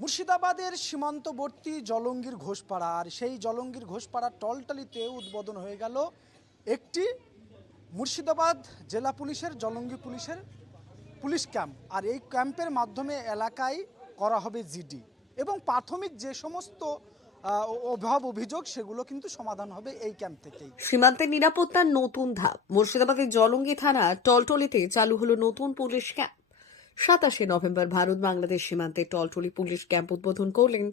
মুর্শিদাবাদের সীমান্তবর্তী জলঙ্গির ঘোষপাড়া, আর সেই জলঙ্গির ঘোষপাড়ার টলটলিতে উদ্বোধন হয়ে গেল একটি মুর্শিদাবাদ জেলা পুলিশের জলঙ্গি পুলিশের পুলিশ ক্যাম্প। আর এই ক্যাম্পের মাধ্যমে এলাকায় করা হবে জিডি এবং প্রাথমিক যে সমস্ত অভাব অভিযোগ সেগুলো কিন্তু সমাধান হবে এই ক্যাম্প থেকেই। সীমান্তের নিরাপত্তার নতুন ধাপ। মুর্শিদাবাদের জলঙ্গি থানা টলটলিতে চালু হলো নতুন পুলিশ ক্যাম্প। 27শে নভেম্বর ভারত বাংলাদেশ সীমান্তে টলটলি পুলিশ ক্যাম্প উদ্বোধন করলেন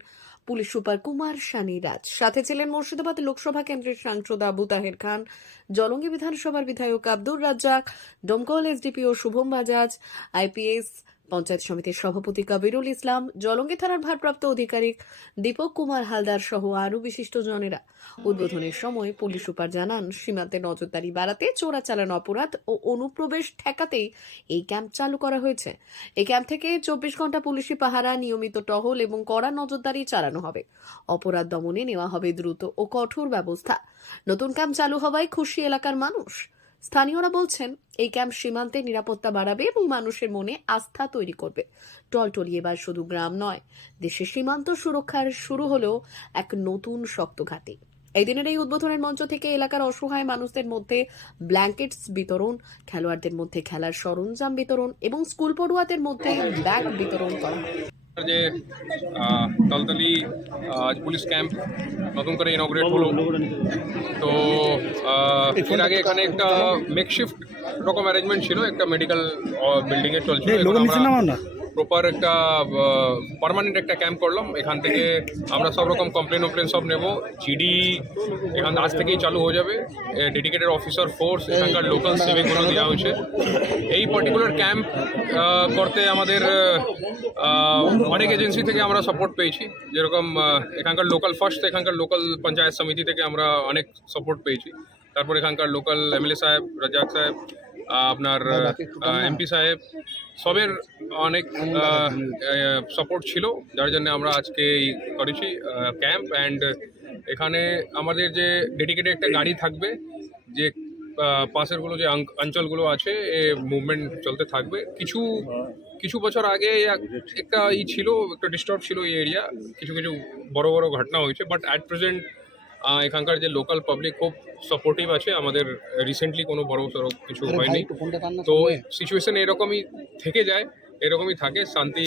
পুলিশ সুপার কুমার সানি রাজ। সাথে ছিলেন মুর্শিদাবাদ লোকসভা কেন্দ্রের সাংসদ আবু তাহের খান, জলঙ্গি বিধানসভার বিধায়ক আব্দুর রাজ্জাক, দমকল এসডিপিও শুভম বাজাজ, আইপিএস, পঞ্চায়েত সমিতির সভাপতি কবিরুল ইসলাম, জলঙ্গি থানার ভারপ্রাপ্ত আধিকারিক দীপক কুমার হালদার সহ আরও বিশিষ্টজনেরা। উদ্বোধনের সময় পুলিশ সুপার জানান, সীমান্তে নজরদারি বাড়াতে, চোরাচালান অপরাধ ও অনুপ্রবেশ ঠেকাতেই এই ক্যাম্প চালু করা হয়েছে। এই ক্যাম্প থেকে 24 ঘন্টা পুলিশি পাহারা, নিয়মিত টহল এবং কড়া নজরদারি চালানো হবে। অপরাধ দমনে নেওয়া হবে দ্রুত ও কঠোর ব্যবস্থা। নতুন ক্যাম্প চালু হওয়ায় খুশি এলাকার মানুষ। স্থানীয়রা বলছেন, এই ক্যাম্প সীমান্তে নিরাপত্তা বাড়াবে এবং মানুষের মনে আস্থা তৈরি করবে। টলটলি এবার শুধু গ্রাম নয়, দেশের সীমান্ত সুরক্ষার শুরু হলো এক নতুন শক্ত ঘাঁটি। এই দিনের এই উদ্বোধনের মঞ্চ থেকে এলাকার অসহায় মানুষদের মধ্যে ব্ল্যাঙ্কেটস বিতরণ, খেলোয়াড়দের মধ্যে খেলার সরঞ্জাম বিতরণ এবং স্কুল পড়ুয়াদের মধ্যে ব্যাগ বিতরণ করা হয়। যে তলতলি পুলিশ ক্যাম্প নতুন করে ইনগ্রেট হলো, তো এর আগে এখানে একটা মেকশিফট রকম অ্যারেঞ্জমেন্ট ছিল, একটা মেডিকেল বিল্ডিংয়ে চলছিল। প্রপার একটা পার্মানেন্ট একটা ক্যাম্প করলাম। এখান থেকে আমরা সব রকম কমপ্লেন সব নেব। জিডি এখান আজ থেকেই চালু হয়ে যাবে। ডেডিকেটেড অফিসার ফোর্স, এখানকার লোকাল সিভিকগুলো দেওয়া হয়েছে। এই পার্টিকুলার ক্যাম্প করতে আমাদের অনেক এজেন্সি থেকে আমরা সাপোর্ট পেয়েছি, যেরকম এখানকার লোকাল ফার্স্ট, এখানকার লোকাল পঞ্চায়েত সমিতি থেকে আমরা অনেক সাপোর্ট পেয়েছি। তারপর এখানকার লোকাল এমএলএ সাহেব, রাজাক সাহেব, আপনার এমপি সাহেব, সবের অনেক সাপোর্ট ছিল, যার জন্য আমরা আজকে করেছি ক্যাম্প। অ্যান্ড এখানে আমাদের যে ডেডিকেটেড একটা গাড়ি থাকবে, যে পাশেরগুলো যে অঞ্চলগুলো আছে এ মুভমেন্ট চলতে থাকবে। কিছু বছর আগে একটা ছিল, একটা ডিস্টার্ব ছিল এই এরিয়া, কিছু বড় বড় ঘটনা হয়েছে। বাট অ্যাট প্রেজেন্ট এখানকার যে লোকাল পাবলিক খুব সাপোর্টিভ আছে। আমাদের রিসেন্টলি কোনো বড় সড়ো কিছু হয়নি। তো সিচুয়েশন এরকমই থেকে যায়, এরকমই থাকে, শান্তি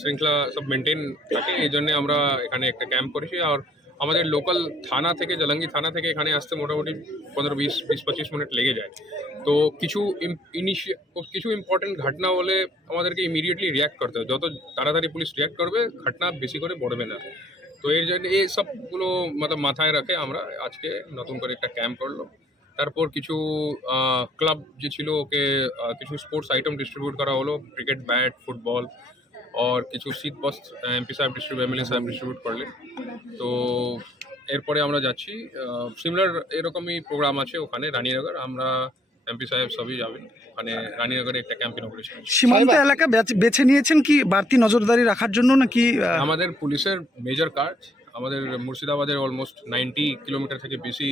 শৃঙ্খলা সব মেনটেন থাকে। এই জন্যে আমরা এখানে একটা ক্যাম্প করেছি। আর আমাদের লোকাল থানা থেকে, জলঙ্গি থানা থেকে এখানে আসতে মোটামুটি 15-20-25 মিনিট লেগে যায়। তো কিছু ইম্পর্টেন্ট ঘটনা হলে আমাদেরকে ইমিডিয়েটলি রিয়াক্ট করতে হবে। যত তাড়াতাড়ি পুলিশ রিয়াক্ট করবে, ঘটনা বেশি করে বড়বে না। তো এর জন্য এই সবগুলো মাথায় রাখে আমরা আজকে নতুন করে একটা ক্যাম্প করলো। তারপর কিছু ক্লাব যে ছিল, ওকে কিছু স্পোর্টস আইটেম ডিস্ট্রিবিউট করা হলো, ক্রিকেট ব্যাট, ফুটবল, আর কিছু শীত বস্ত্র এমপি সাহেব এমএলএ সাহেব ডিস্ট্রিবিউট করলেন। তো এরপরে আমরা যাচ্ছি, সিমিলার এরকমই প্রোগ্রাম আছে ওখানে রানীনগর। আমরা এমপি সাহেব সবই যাবেন ওখানে, রানীনগরে একটা ক্যাম্প ইনগ্রেশন। সীমান্ত এলাকা বেছে নিয়েছেন কি বাড়তি নজরদারি রাখার জন্য নাকি? আমাদের পুলিশের মেজর কাজ, আমাদের মুর্শিদাবাদের অলমোস্ট 90 কিলোমিটার থেকে বেশি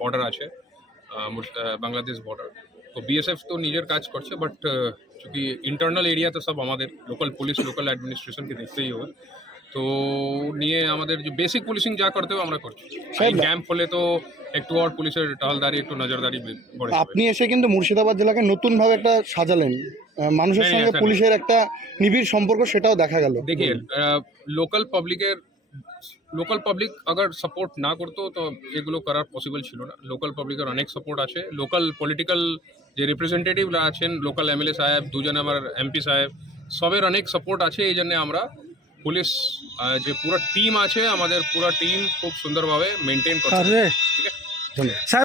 বর্ডার আছে, বাংলাদেশ বর্ডার। তো বিএসএফ তো নিজের কাজ করছে, বাট চूंकि ইন্টারনাল এরিয়া তো সব আমাদের লোকাল পুলিশ, লোকাল অ্যাডমিনিস্ট্রেশনকে দেখতেই হবে। তো নিয়ে আমাদের যে বেসিক পুলিশিং যা করতে হবে আমরা করছি। এই ক্যাম্প হলে তো একটু আর পুলিশের টহলদারি, একটু নজরদারি বড়। আপনি এসে কিন্তু মুর্শিদাবাদ জেলাকে নতুনভাবে একটা সাজালেন, মানুষের সঙ্গে পুলিশের একটা নিবিড় সম্পর্ক, সেটাও দেখা গেল। देखिए লোকাল পাবলিক अगर সাপোর্ট না করতো তো এগুলো করার পসিবল ছিল না। লোকাল পাবলিকের অনেক সাপোর্ট আছে। লোকাল পলিটিক্যাল যে রিপ্রেজেন্টেটিভরা আছেন, লোকাল এমএলএ সাহেব, দুজন আমার এমপি সাহেব, সবের অনেক সাপোর্ট আছে। এই জন্যে আমরা পুলিশ যে পুরো টিম আছে, আমাদের পুরো টিম খুব সুন্দরভাবে মেনটেন করছে। ঠিক আছে।